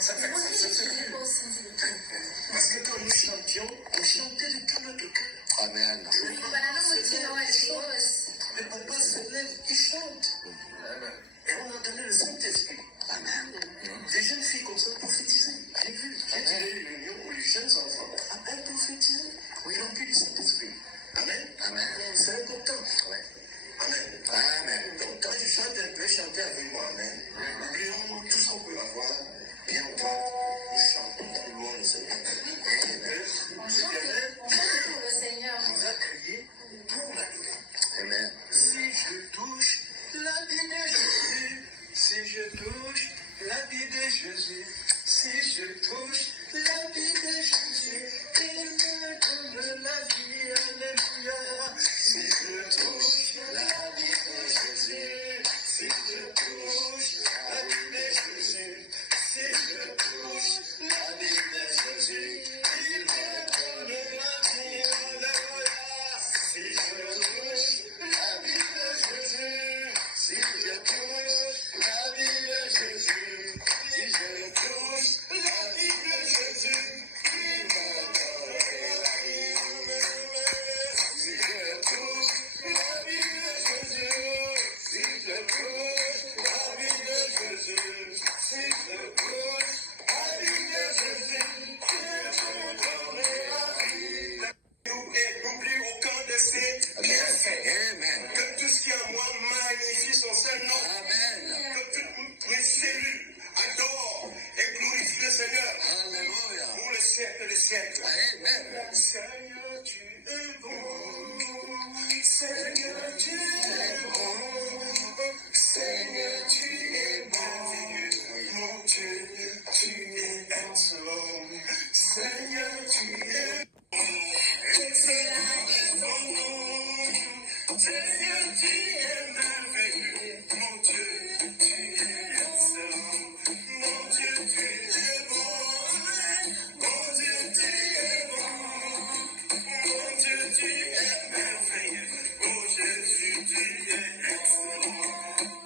Ça fait parce que quand nous chantions, on chantait de tout notre cœur. Amen. Le papa se lève, il chante. Et on entendait le Saint-Esprit. Amen. Des jeunes filles comme ça prophétisaient. J'ai vu. J'ai eu une réunion où les jeunes enfants appellent prophétiser. Oui, remplis du Saint-Esprit. Amen. Amen. C'est important. Ouais. Amen. Amen. Donc quand je chante un peu, chantez avec moi. Amen. Oublions tout ce qu'on peut avoir. Bien ou pas, nous chantons, nous louons le Seigneur. Le Seigneur nous a créés pour l'adorer. Amen. Si je touche la vie de Jésus, si je touche la vie de Jésus, si je touche la vie de Jésus, il me donne la vie, alléluia. Si je touche la vie de Jésus, si je touche la vie de Jésus, si je touche la vie de Jésus, il me donne la vie, alléluia. Si je touche la vie de Jésus, si je touche la vie de Jésus, si je touche la vie de Jésus, il me donne la vie. Si je touche la vie de Jésus, si je touche la vie de Jésus, si je touche la vie de Jésus, il me donne la vie. N'oublie aucun de ses bienfaits. Amen. Que tout ce qui est en moi magnifie son seul nom. Amen. Que toutes mes cellules adorent et glorifient le Seigneur. Alléluia. Pour le siècle des siècles. Amen. Seigneur, tu es bon. Seigneur, tu es bon. Seigneur, tu es merveilleux. Mon Dieu, tu es excellent. Seigneur, tu es excellent est ton nom. Seigneur, tu es merveilleux. Mon Dieu, tu es excellent. Mon Dieu, tu es bon. Mon Dieu, tu es bon. Mon Dieu, tu es merveilleux. Oh Jésus, tu es excellent.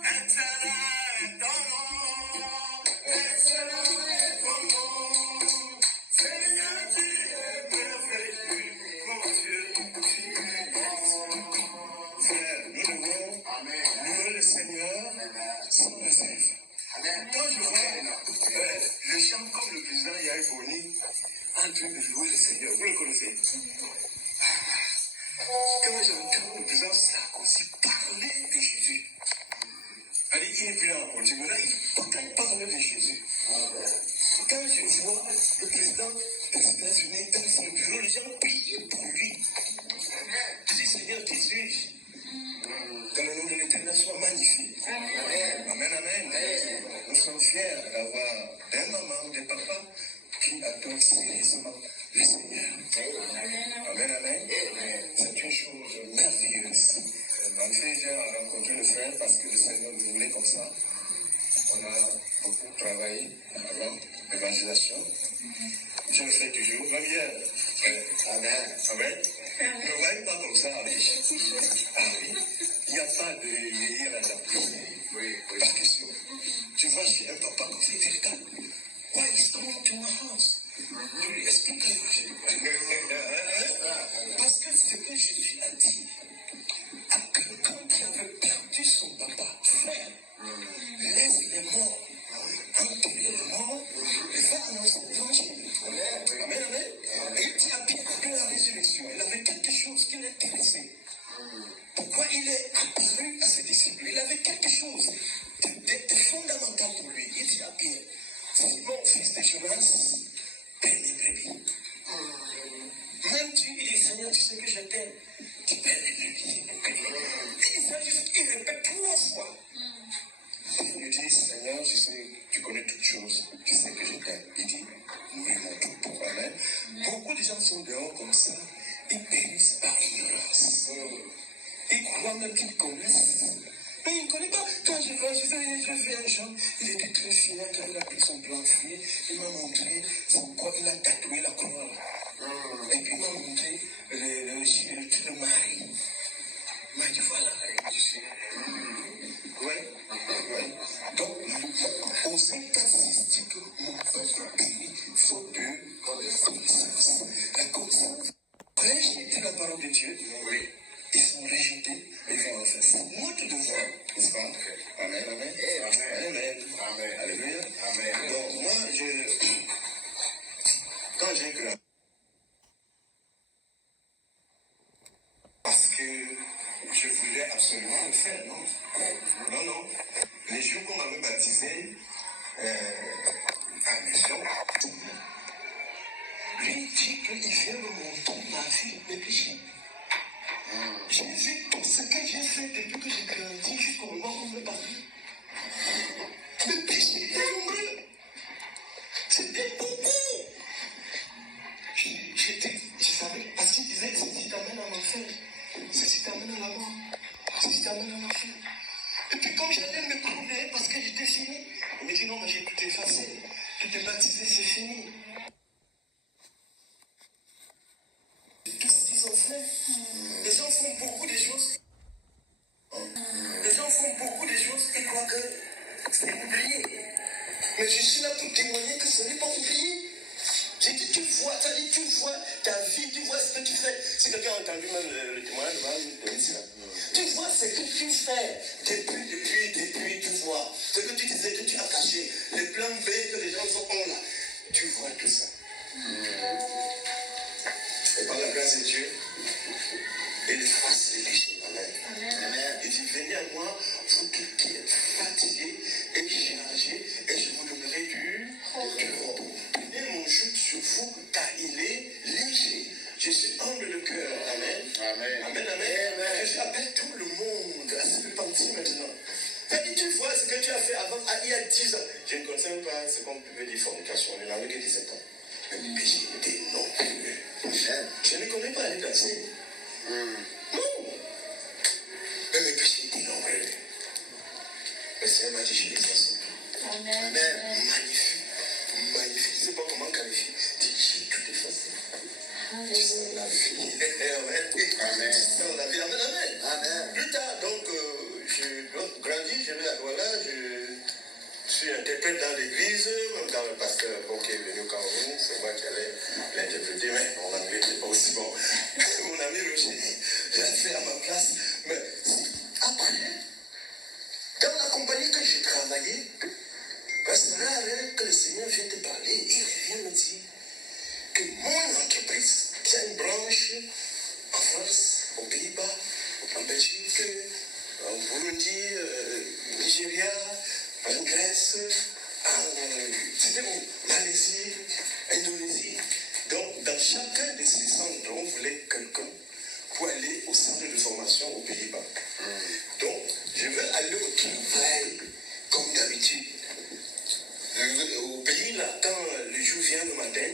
Excellent est ton nom. Excellent est ton nom. Seigneur, tu es merveilleux. Mon Dieu, tu es excellent. Frère, nous devons louer le Seigneur sans réserve. Quand je vois les gens comme le président Yair Boni en train de louer le Seigneur, vous le connaissez. Quand j'entends le président Sarkozy parler de Jésus, il n'est plus là en politique, mais là, il parle de Jésus. Quand je vois le président des États-Unis dans son bureau, les gens prient pour lui. Je dis, Seigneur, qui suis-je? Que le nom de l'Éternel soit magnifié. Amen, amen. Nous sommes fiers d'avoir des mamans, des papas qui adorent sérieusement le Seigneur. Amen. C'est une chose merveilleuse. En fait, j'ai rencontré le frère parce que le Seigneur nous voulait comme ça. On a beaucoup travaillé avant l'évangélisation. Je le fais toujours, même hier. Amen. Ne voyez pas comme ça, allez. Ah oui. Il n'y a pas de yéyé à la Oui. Pas question. Tu vas chez un papa comme ça, il te regarde. Why is coming to my house? Tu lui expliques les parce que ce que Jésus a dit à quelqu'un qui avait perdu son papa, frère, laisse les morts enterrer les morts et va annoncer l'évangile. Amen. Et il dit à Pierre que la résurrection, il avait quelque chose qui l'intéressait. Pourquoi il est apparu à ses disciples? Il avait quelque chose de fondamental pour lui. Il dit à Pierre, Simon, fils de Jonas, paie mes brebis. Même tu, il dit, Seigneur, tu sais que je t'aime. Tu paie mes brebis. Il répète 3 fois. Il lui dit, Seigneur, je sais, tu connais toutes choses. Tu sais que je t'aime. Il dit, nous aimons tout pour Amen. Beaucoup de gens sont dehors comme ça. Ils périssent par ignorance. Ils croient même qu'ils connaissent. Mais ils ne connaissent pas. Quand je vois, je vis un Jean, il était très fier quand il a pris son blanc fouillé. Il m'a montré quoi il a tatoué la croix. Et puis il m'a montré le mari. Il m'a dit voilà, je suis. Ouais. Donc, aux états mystiques, mon peuple béni, faute de connaissance. La connaissance, rejeter la parole de Dieu, oui. Ils sont rejetés, ils vont en faire. C'est notre devoir, n'est-ce pas? Amen, amen. Amen. Amen. Amen. Alléluia. Amen. Donc, moi, quand j'ai grandi, parce que je voulais absolument le faire, non? Non, non. Les jours qu'on m'avait baptisé, à mission, lui dit qu'il vient de montrer ma vie, mes péchés. J'ai vu tout ce que j'ai fait depuis que j'ai grandi jusqu'au moment où on me parle. Mes péchés étaient nombreux. C'était beaucoup. Je savais, parce qu'il disait, ceci t'amène à l'enfer, ceci t'amène à la mort, ceci t'amène à l'enfer. Et puis comme j'allais me prouver parce que j'étais fini, il me dit non, mais j'ai tout effacé, tout est baptisé, c'est fini. Tout ce qu'ils ont fait, les gens font beaucoup de choses. Les gens font beaucoup de choses et croient que c'est oublié. Mais je suis là pour témoigner que ce n'est pas oublié. J'ai dit, tu vois, ça dit, tu vois ta vie, tu vois ce que tu fais. Si quelqu'un a entendu même le témoignage, tu vois ce que tu fais depuis, tu vois. Ce que tu disais que tu as caché, les plans B que les gens ont là. Tu vois tout ça. Et par la grâce de Dieu, il efface les péchés. Amen. Il dit, venez à moi, vous qui êtes fatigués et chargés, et je vous donnerai du repos. Prenez mon joug sur vous, car il est léger. Je suis humble de cœur. Amen. Amen. Amen. Amen. Je appelle tout le monde à se repentir maintenant. Et tu vois ce que tu as fait avant, il y a 10 ans. Je ne connaissais pas ce qu'on pouvait dire fornication. On n'avait que 17 ans. Mais mes péchés étaient non plus. Je ne connais pas les danser. Non. Mais mes péchés étaient nombreux. Le Seigneur m'a dit, je les efface. Amen. Magnifique. Magnifique. Je ne sais pas comment qualifier. J'ai tout effacé. Tu sens la vie. Amen. Tu sens la vie. Amen. Amen. Amen. Plus tard, donc, je grandis, je vais à Douala, je suis interprète dans l'église, même dans le pasteur qui est venu au Cameroun, c'est moi qui allais l'interpréter, mais mon anglais n'était pas aussi bon. Mon ami Roger, j'ai fait à ma place. Mais après, dans la compagnie que j'ai travaillé, c'est rare que le Seigneur vient te parler et il vient me dire que mon entreprise, qui a une branche en France, aux Pays-Bas, en Belgique, en Burundi, Nigeria, en Grèce, c'était où? Malaisie, Indonésie. Donc, dans chacun de ces centres, on voulait quelqu'un pour aller au centre de formation aux Pays-Bas. Donc, je veux aller au travail comme d'habitude. Au pays, là, quand le jour vient le matin,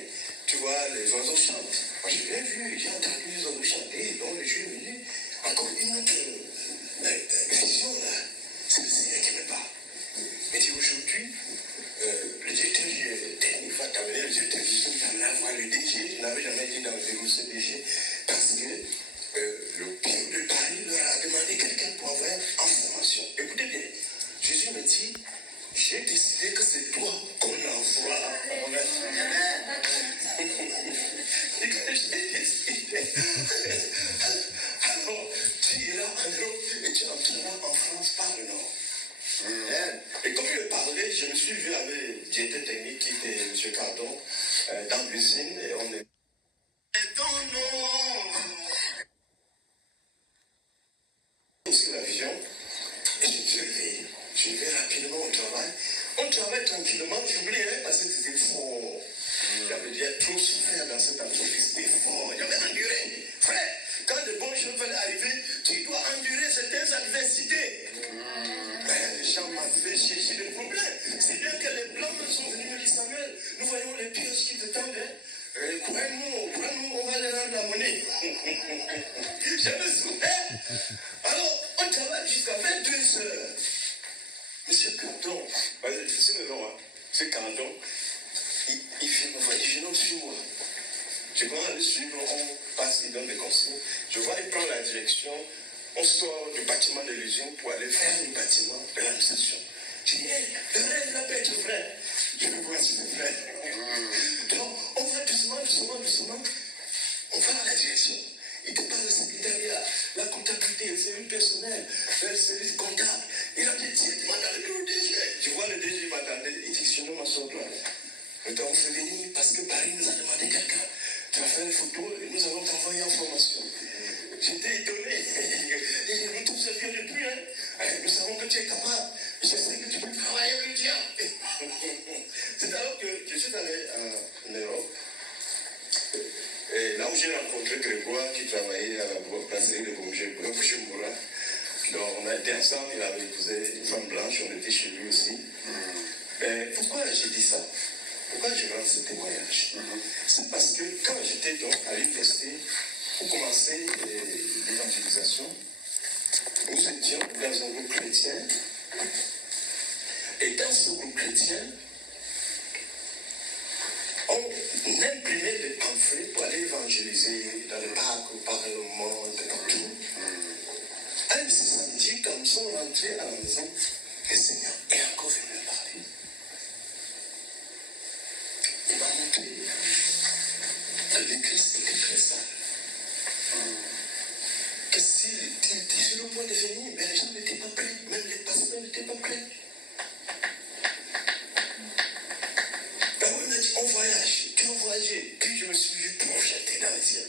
tu vois, les oiseaux chantent. Moi, j'ai bien vu, j'ai entendu les oiseaux chanter, donc le jour est venu. Encore une autre vision, là. C'est le Seigneur qui me parle. Mais dit aujourd'hui, le directeur technique va t'amener, le directeur technique va aller voir le DG. Je n'avais jamais été dans le bureau CDG parce que le bureau de Paris leur a demandé quelqu'un pour avoir en formation. Écoutez bien, Jésus me dit, j'ai décidé que c'est toi qu'on envoie. Et que j'ai décidé. Alors, tu iras en Europe et tu entreras en France par le Nord. Et comme il parlait, je me suis vu avec le directeur technique qui était M. Cardon dans l'usine et on est. Aussi la vision, et je vais rapidement au travail. On travaille tranquillement, j'oublie, parce que c'était fort. J'avais déjà trop souffert dans cette entreprise, c'était fort. J'avais enduré. Frère, quand de bonnes choses veulent arriver, tu dois endurer certaines adversités. Les gens m'ont fait chercher des problèmes. C'est bien que les blancs sont venus me dire, Samuel, nous voyons les pièces qui te tendent. Crois-nous, on va les rendre la monnaie. Je me souviens. Alors, on travaille jusqu'à 22 heures. Monsieur Cardon, c'est le nom, c'est Cardon, il vient me voir, il dit, je n'en suis moi. Je prends le suivre, on passe, il donne des conseils. Je vois, il prend la direction, on sort du bâtiment de l'usine pour aller vers le bâtiment de l'administration. J'ai dit, hey, le rêve n'a pas été vrai. Je le vois si c'est vrai. Donc, on va doucement. On va à la direction. Il te parle de secrétariat, la comptabilité, le service personnel, le service comptable. Il a dit, tiens, demande au DG. Je vois le DG m'attendait. Il dit, je ne m'en sors pas. Nous t'avons fait venir parce que Paris nous a demandé quelqu'un. Tu vas faire une photo et nous allons t'envoyer en formation. J'étais étonné. Nous tous ça vient depuis. Nous savons que tu es capable. Je sais que tu peux travailler avec le diable. C'est alors que je suis allé en Europe. Et là où j'ai rencontré Grégoire qui travaillait à la brasserie de Bujumbura. Donc on a été ensemble, il avait épousé une femme blanche, on était chez lui aussi. Pourquoi j'ai dit ça? Pourquoi je rends ce témoignage? C'est parce que quand j'étais donc à l'université, pour commencer l'évangélisation, nous étions dans un groupe chrétien. Et dans ce groupe chrétien, on imprimait des pamphlets pour aller évangéliser dans le parc, au Parlement, de partout. Un de ces samedis, quand nous sommes rentrés à la maison, le Seigneur est encore venu me parler. Il m'a montré que l'église était très sale. Que s'il était sur le point de venir, mais les gens n'étaient pas prêts, même les pasteurs n'étaient pas prêts. Ben on a dit, on voyage, tu vas voyager. Puis je me suis vu projeté dans le ciel.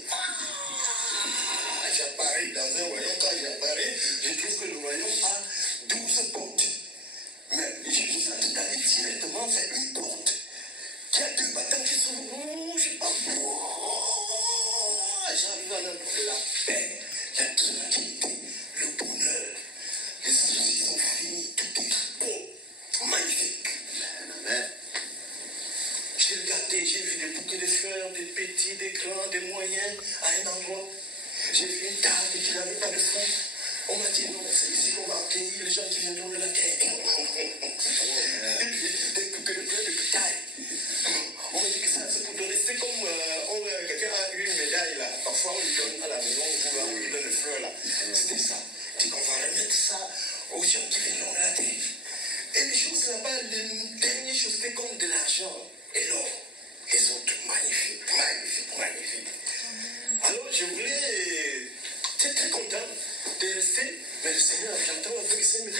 J'apparais dans un royaume, quand j'apparais, je trouve que le royaume a 12 portes. Mais je suis juste allé directement vers une porte. Qui a 2 battants qui sont rouges, je sais pas. J'arrive à la paix, la tranquillité, le bonheur. Les soucis sont finis, tout est beau, magnifique. Amen. J'ai regardé, j'ai vu des bouquets de fleurs, des petits, des grands, des moyens, à un endroit. J'ai vu une table qui n'avait pas de fond. On m'a dit non, c'est ici qu'on va accueillir les gens qui viendront de la terre. Et puis, des bouquets de fleurs de toute taille. On m'a dit que ça, c'est pour donner. C'est comme quelqu'un a eu une médaille là. Parfois, on lui donne à la maison, on lui donne les fleurs là. C'était ça. C'est qu'on va remettre ça aux gens qui viendront de la terre. Et les choses là-bas, les dernières choses, c'était comme de l'argent et l'or. Les autres, magnifiques. Alors, je voulais. J'étais très content de rester, mais le Seigneur, j'entends avec ça, mais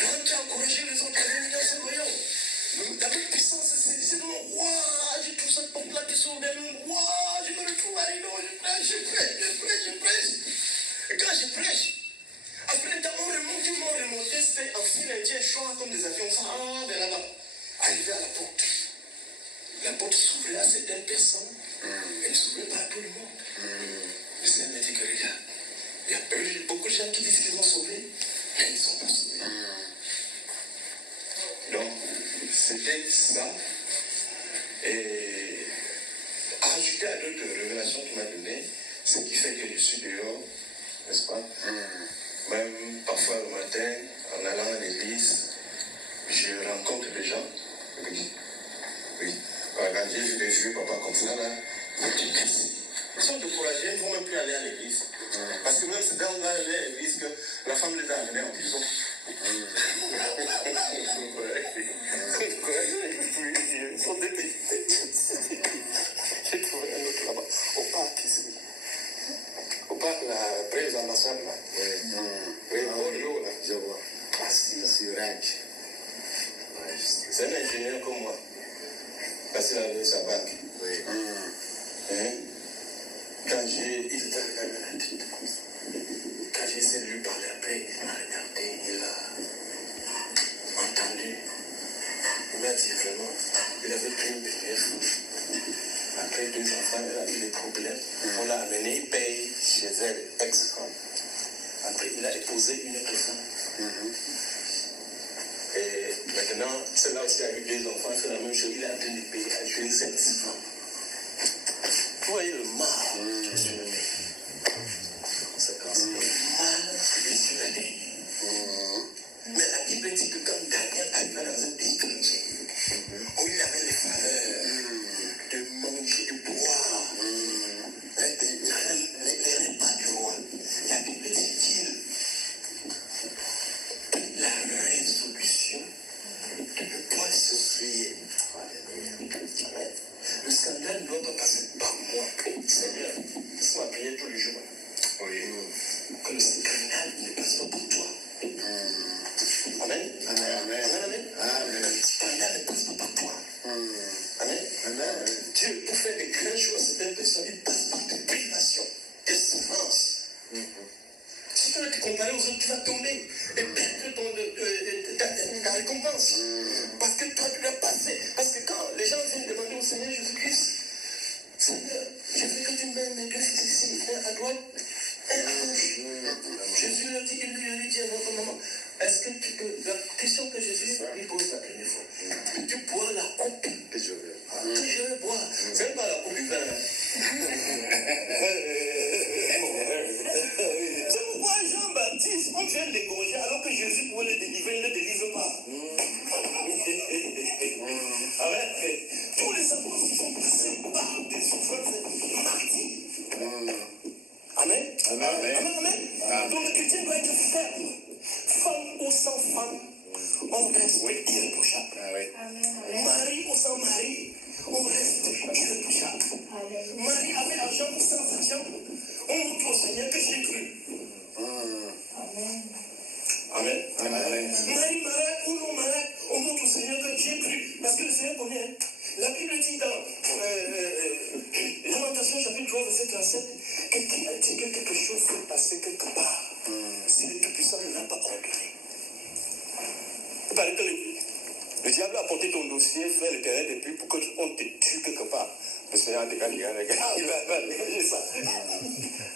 rentre encourager les autres à venir dans ce royaume. La même puissance, c'est le waouh, je trouve cette porte-là qui s'ouvre vers nous, waouh, je me retrouve à Rino, je prêche. Et quand je prêche, après un temps, on remonte, c'était un fil indien chaud comme des avions, de là-bas, arrivé à la porte. La porte s'ouvrait à certaines personnes, elle ne s'ouvrait pas à tout le monde. Le Seigneur m'a dit que regarde, il y a beaucoup de gens qui disent qu'ils sont sauvés, mais ils ne sont pas sauvés. Donc, c'était ça. Et ajouté à d'autres révélations qu'il m'a données, ce qui fait que je suis dehors, n'est-ce pas? Même parfois le matin, en allant à l'église, je rencontre des gens. Oui. Quand j'ai vu des vieux papa comme ça, là, je dis merci. Ils sont découragés, ils ne vont même plus aller à l'église. Parce que même c'est dans l'église que la femme les a amenés en prison. Ils sont détestés. J'ai trouvé un autre là-bas, au parc ici. Au parc, là, près des ambassades, là. Oui, Bordeaux, là. Je vois. Assis sur ranch. C'est un ingénieur comme moi. Parce qu'il avait sa bague. Oui. Quand j'ai essayé de lui parler après, il m'a regardé, il a entendu. Il m'a dit vraiment, il avait pris une PDF. Après 2 enfants, elle a eu des problèmes. On l'a amené, il paye chez elle, ex-femme. Après, il a épousé une autre femme. Et maintenant, celle-là aussi a eu 2 enfants, c'est la même chose. Il a dû payer à une ex-femme. Vous voyez le mal, je suis le conséquence. Le mal, je suis le mais la Bible dit que quand Daniel arriva dans un pays chrétien, où il avait les faveurs de manger, de boire, les repas du roi, la Bible dit qu'il la résolution scandale ne doit pas passer par moi. Seigneur, c'est ma prière tous les jours. Oui. Que le scandale ne passe pas pour toi. Amen. Amen. Amen. Amen. Le scandale ne passe pas par toi. Amen. Amen. Dieu, pour faire des grandes choses, certaines personnes, il passe par des privations, des souffrances. Si tu veux te comparer aux autres, tu vas tomber et perdre ta récompense. Parce que toi, tu l'as passé. Parce que quand les gens viennent demander au Seigneur Jésus-Christ, Seigneur, je veux que tu m'aimes mes deux fils ici, un à droite, un à gauche. Jésus lui dit, il lui dit à notre maman, est-ce que tu peux, la question que Jésus lui pose la première fois, tu bois la coupe que je veux. Que je veux boire. C'est même pas la coupe du vin. C'est pourquoi Jean-Baptiste, on vient de l'égorger alors que Jésus pouvait le délivrer, il ne le délivre pas. Amen. Tous les apôtres sont passés par des souffrances martyrs. Amen. Amen. Amen. Amen. Donc le chrétien doit être ferme. Femme ou sans femme, on reste irréprochable. Mari ou sans mari, on reste irréprochable. Mari avec argent ou sans argent, on montre au Seigneur que j'ai cru. Amen. Amen. Amen. Mari malade ou non malade, on montre au Seigneur que j'ai cru. Parce que le Seigneur connaît. La Bible dit dans Lamentation chapitre 3, verset 37, que qui a dit que quelque chose s'est passé quelque part. Si le Tout-Puissant ne l'a pas ordonné. Il paraît que le diable a porté ton dossier, fait le terrain depuis pour qu'on te tue quelque part. Le Seigneur a dégagé, il va dégager ça.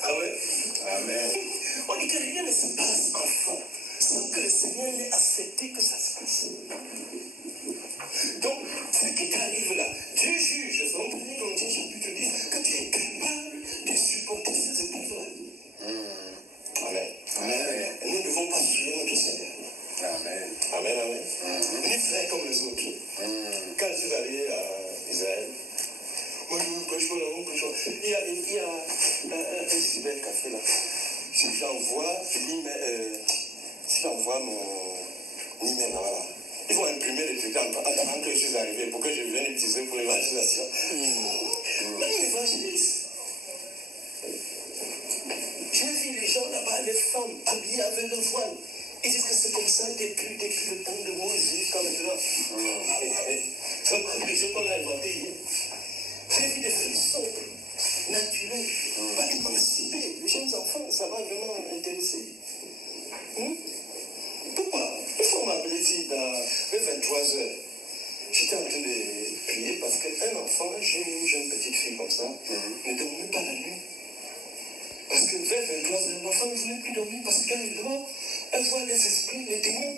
Amen. Amen. On dit que rien ne se passe en fond sans que le Seigneur n'ait accepté que ça se passe. Donc, ce qui t'arrive là, Dieu juge, selon 1 Corinthiens chapitre 10, que tu es capable de supporter ces épreuves-là. Amen. Amen. Nous ne devons pas suivre notre Seigneur. Amen. Amen, amen. On est frères comme les autres. Quand je suis allé à Israël, moi je me prêche pas dans mon prêche. Il y a un cyber café là. Si j'envoie mon email là-bas, il faut imprimer les trucs avant que je suis arrivé pour que je vienne utiliser pour l'évangélisation. Même l'évangéliste. J'ai vu les gens là-bas, les femmes habillées avec le voile. Ils disent que c'est comme ça depuis le temps de Moïse jusqu'à maintenant. C'est pas quelque chose qu'on a inventé hier. J'ai vu des filles sombres, naturelles, pas émancipées. Les jeunes enfants, ça va vraiment intéresser. Pourquoi? Il faut m'appeler ici vers 23h. J'étais en train de prier parce qu'un enfant, j'ai une jeune petite fille comme ça, ne dormait pas la nuit. Parce que vers 23h, l'enfant ne voulait plus dormir parce que quand il dort, elle voit les esprits, les démons.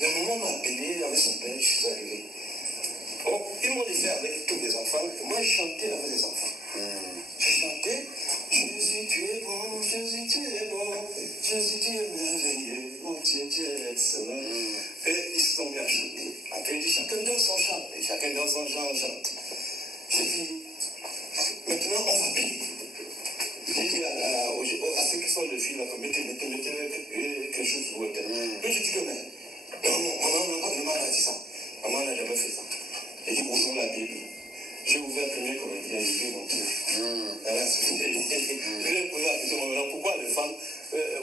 La maman m'a appelé avec son père, je suis arrivé. Bon, ils m'ont laissé avec tous les enfants. Moi, je chantais avec les enfants. J'ai chanté Jésus, tu es bon, Jésus, tu es bon, Jésus, tu es merveilleux, mon Dieu, tu es excellent. Et ils se sont mis à chanter. Après, il dit chacun dans son chant. Et chacun dans son chant, on chante. J'ai dit, maintenant, on va prier. J'ai dit à ceux qui sont les filles, là, mettez quelque chose sur votre tête. Et j'ai dit que, mais, maman ne m'a pas dit ça. Maman n'a jamais fait ça. J'ai dit, ouvrons la Bible. J'ai ouvert 1 Corinthiens, je lui ai montré. Je lui ai posé la question, pourquoi les femmes,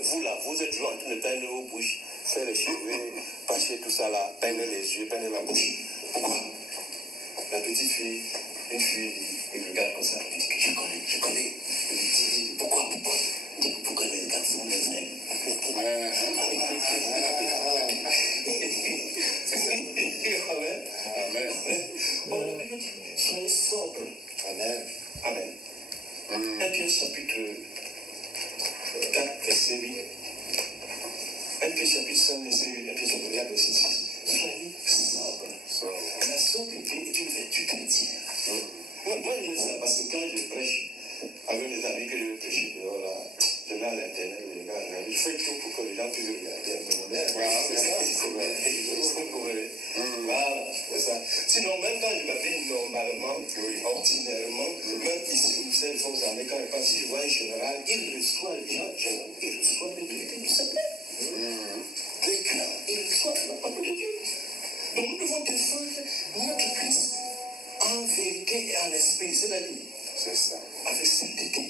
vous là, vous êtes toujours en train de peindre vos bouches, faire les cheveux, passer tout ça là, peindre les yeux, peindre la bouche. Pourquoi? La petite fille, une fille, il regarde comme ça, il dit, je connais. Il dit, pourquoi? Il dit, pourquoi les garçons les aiment? Amen. Amen. Soyez sobre. Amen. Amen. 1 Pierre chapitre 4, verset 8. 1 Pierre chapitre 5, verset 8. 1 Pierre chapitre 4, verset 6. Soyez sobre. La sobriété est une vertu chrétienne. Moi, je dis ça parce que quand je prêche avec les amis que je vais prêcher dehors là, je mets à l'internet, les gars, je fais tout pour que les gens puissent regarder un peu mon air. Voilà, c'est ça, voilà, c'est ça. Sinon, même quand je m'habille normalement, ordinairement, même ici au ministère des Forces armées, quand je passe, si je vois un général, il reçoit les gens, il reçoit les vérités du Seigneur. Les grands, il reçoit la parole de Dieu. Donc nous devons défendre notre Christ en vérité et en esprit, c'est la vie. C'est ça. Avec sainteté,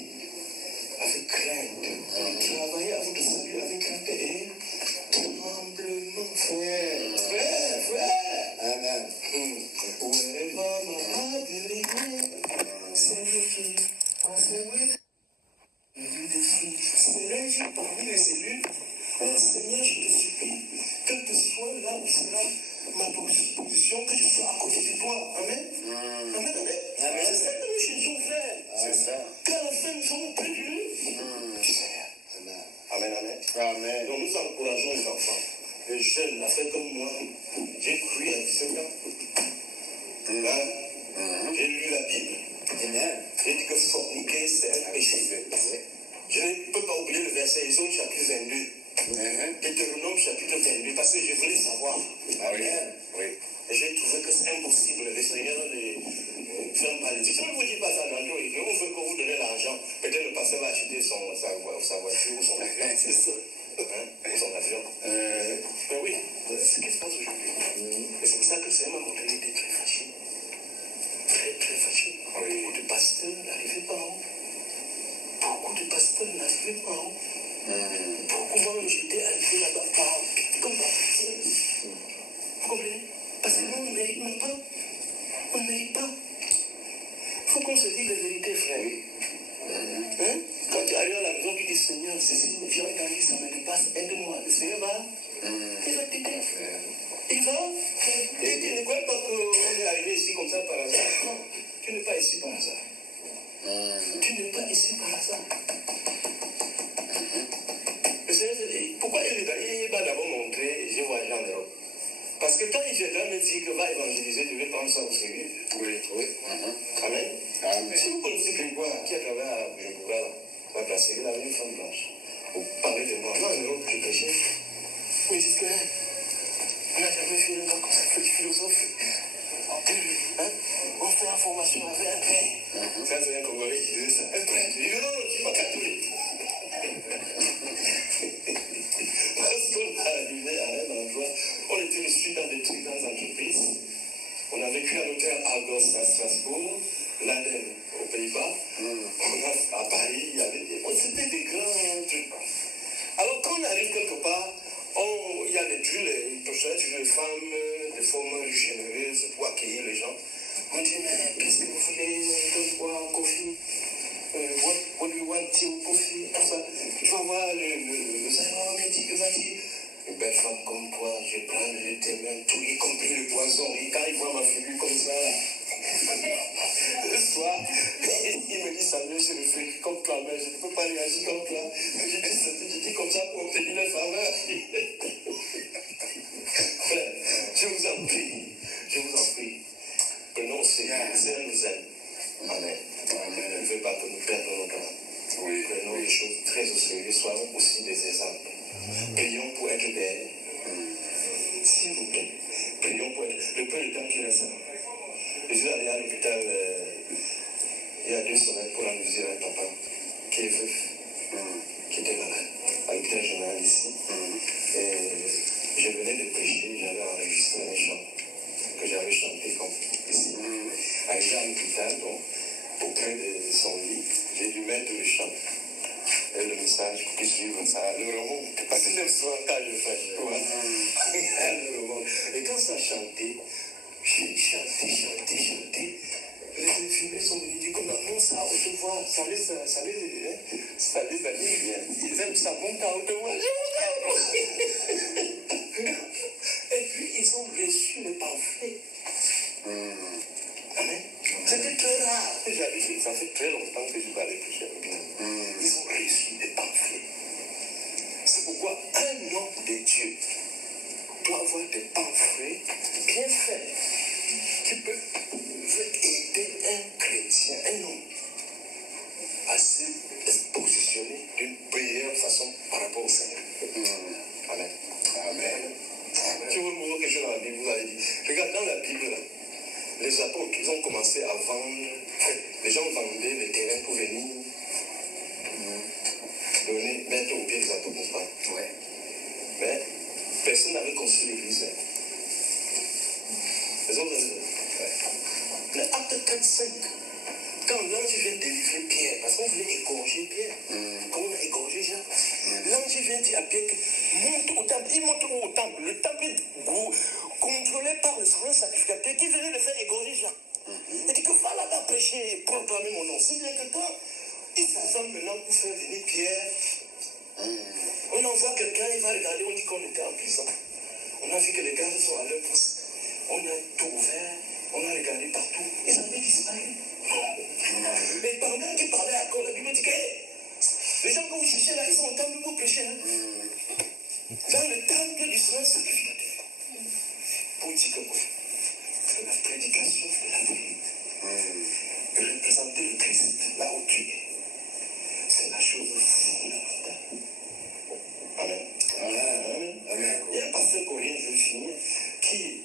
avec crainte. Travailler à votre salut avec crainte et tremblement. Frère. Amen. Wherever my heart is, c'est lui qui c'est oui. Seigneur, parmi les cellules, Seigneur, je te supplie, quelle que soit là où sera ma position, que je sois à côté de toi. Amen. Amen. C'est ça que nous cherchons, frère. C'est ça. Qu'à la fin, nous sommes près de lui. Tu sais. Amen. Amen. Donc nous encourageons les enfants. Les jeunes, la fait comme moi. J'ai cru à 17 ans. Là, j'ai lu la Bible. Amen. J'ai dit que forniquer, c'est un péché. Je ne peux pas oublier le verset Exode chapitre 22. Deutéronome chapitre 22, parce que je voulais savoir. Oui. Et j'ai trouvé que c'est impossible. Le Seigneur ne ferme pas les yeux. Je ne vous dis pas ça dans le et on veut que vous donnez l'argent. Peut-être le pasteur va acheter sa voiture ou son avion. C'est ça. Ou son avion. Ben oui, c'est ce qui se passe aujourd'hui. Et c'est pour ça que le Seigneur m'a montré qu'il était très fâché. Très fâché. Beaucoup de pasteurs n'arrivaient pas en haut. Beaucoup de pasteurs n'arrivaient pas en haut. Beaucoup, moi-même, j'étais arrivé là-bas comme ça. Vous comprenez? Parce que nous, on ne mérite même pas. On ne mérite pas. Il faut qu'on se dise la vérité, frère. Hein? Quand tu arrives à la maison, tu dis Seigneur, ceci, j'ai entendu, ça me dépasse, aide-moi. Le Seigneur va. Il va t'aider, frère. Il va. Et tu ne crois pas qu'on est arrivé ici comme ça par hasard. Non, tu n'es pas ici par hasard. Tu n'es pas ici par hasard. Le Seigneur se dit, pourquoi il va d'abord montrer, je vois les gens en Europe. Parce que quand il viendra me dire que va évangéliser, je vais prendre ça au sérieux. Oui. Amen. Si vous connaissez Grégoire qui a travaillé à Bujumbura, la place, il avait une femme blanche. Vous parlez de moi. Moi, en Europe, je prêchais. Vous me dites que on n'a jamais fait un comme ça, petit philosophe. On fait une formation avec un prêtre. Ça, c'est un Congolais qui disait ça. Un prêtre. Il dit non, je ne suis pas catholique. Parce qu'on est arrivé à un endroit, on était reçus dans des trucs dans les entreprises. On a vécu à l'hôtel Argos à Strasbourg, l'Aden aux Pays-Bas. On a à Paris, c'était des grands trucs. Alors quand on arrive quelque part, il y a des drills, des femmes, des formes généreuses pour accueillir les gens. On dit, mais qu'est-ce que vous voulez? De boire coffee? What do you want? Tea coffee? Enfin, tu vas voir le Seigneur me dit que vas-y. Une belle femme comme toi, je prends de tes mains, tout y compris le poison. Et quand il voit ma figure comme ça, le soir, il me dit, Samuel, je réfléchis comme toi, mais je ne peux pas réagir comme toi. Je dis comme ça pour obtenir la faveur. Frère, je vous en prie. Prenons au sérieux, le Seigneur nous aime. Amen. Il ne veut pas que nous perdions nos temps. Prenons les choses très au sérieux, soyons aussi des exemples. Prions pour être des. S'il vous plaît, prions pour être. Le peu de temps qu'il reste. Je suis allé à l'hôpital il y a 2 semaines pour rendre visite à un papa qui est veuf, qui était malade, à l'hôpital général ici. Et je venais de prêcher, j'avais enregistré un chant que j'avais chanté comme ici. Arrivé à l'hôpital, donc, auprès de son lit, j'ai dû mettre le chant. Et le message qui suit ça, le roman, parce que j'aime souvent quand je fais, le roman. Et quand ça chantait, j'ai chanté. Les infirmiers sont venus dire comment ça à haute voix, ça les anime bien. Ils aiment ça monte à haute voix. Et puis ils ont reçu le pamphlet. Amen. C'était très rare. Ça fait très longtemps que je parlais plus cher. Ils ont reçu des pamphlets. C'est pourquoi un homme de Dieu doit avoir des pamphlets bien faits qui peuvent aider un chrétien, un homme, à se positionner d'une meilleure façon par rapport au Seigneur. Amen. Je vous montre quelque chose dans la Bible, vous avez dit. Regarde, dans la Bible, là, les apôtres, ils ont commencé à vendre. Les gens vendaient les terrains pour venir donner, mettre au pied des apôtres, n'est-ce pas? Mais personne n'avait construit l'église. Les autres, le acte 4, 5. Quand l'ange vient délivrer Pierre, parce qu'on voulait égorger Pierre, comme on a égorgé Jean, l'ange vient dire à Pierre que monte au temple. Il monte au temple. Le temple est contrôlé par le grand sacrificateur qui venait de faire égorger Jean. Il dit que va là-bas prêcher et proclamer mon nom. Si bien que quand il s'assemble maintenant pour faire venir Pierre, on envoie quelqu'un, il va regarder, on dit qu'on était en prison. On a vu que les gardes sont à leur poste. On a tout ouvert, on a regardé partout. Ils avaient disparu. Mais pendant qu'il parlait encore, la Bible dit que les gens que vous cherchez là, ils sont au temple pour prêcher. Dans le temple du soin sacrificateur. Pour dire que c'est la prédication de la vérité. Représenter le Christ là où tu es. C'est la chose fondamentale. Amen. Amen. Amen. Il y a un pasteur coréen, je vais finir, qui